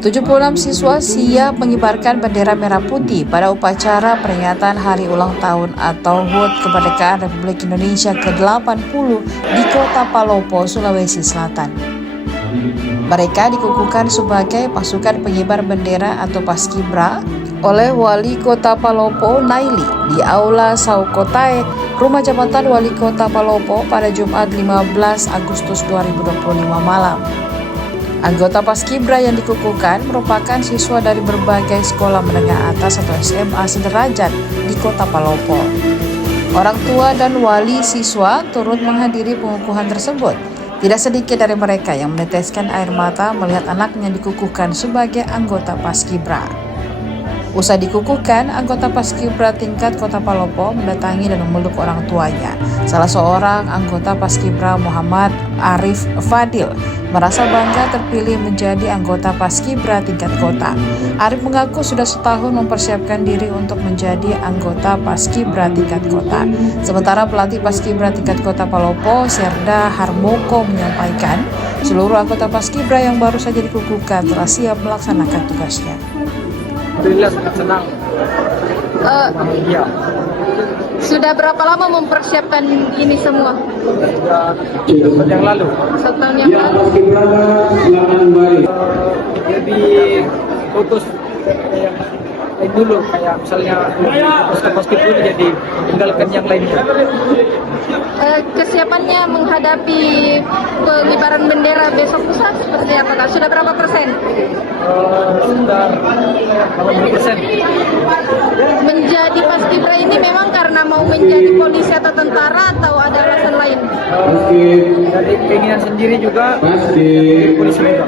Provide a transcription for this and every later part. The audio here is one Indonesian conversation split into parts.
76 siswa siap mengibarkan bendera merah putih pada upacara peringatan Hari Ulang Tahun atau HUT Kemerdekaan Republik Indonesia ke-80 di Kota Palopo, Sulawesi Selatan. Mereka dikukuhkan sebagai pasukan pengibar bendera atau Paskibra oleh Wali Kota Palopo, Naili, di Aula Saukotae, Rumah Jabatan Wali Kota Palopo pada Jumat 15 Agustus 2025 malam. Anggota Paskibra yang dikukuhkan merupakan siswa dari berbagai sekolah menengah atas atau SMA sederajat di Kota Palopo. Orang tua dan wali siswa turut menghadiri pengukuhan tersebut. Tidak sedikit dari mereka yang meneteskan air mata melihat anaknya dikukuhkan sebagai anggota Paskibra. Usai dikukuhkan, anggota Paskibra tingkat Kota Palopo mendatangi dan memeluk orang tuanya. Salah seorang anggota Paskibra, Muhammad Arif Fadil, merasa bangga terpilih menjadi anggota Paskibra tingkat kota. Arif mengaku sudah setahun mempersiapkan diri untuk menjadi anggota Paskibra tingkat kota. Sementara pelatih Paskibra tingkat Kota Palopo, Serda Harmoko, menyampaikan seluruh anggota Paskibra yang baru saja dikukuhkan telah siap melaksanakan tugasnya. Alhamdulillah sangat senang. Iya. Sudah berapa lama mempersiapkan ini semua? Sudah tahun yang lalu. Setahun yang lalu. Lebih fokus yang lain dulu, kayak misalnya fokus ke basket dulu, jadi tinggalkan yang lainnya. Kesiapannya menghadapi pengibaran bendera besok lusa seperti apa, Kak? Sudah berapa persen? Sudah 80%. Menjadi Paskibra ini memang karena mau menjadi polisi atau tentara atau ada alasan lain? Dari keinginan sendiri juga, jadi polisi juga.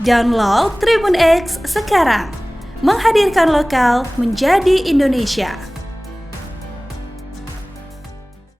Download Tribun X sekarang, menghadirkan lokal menjadi Indonesia.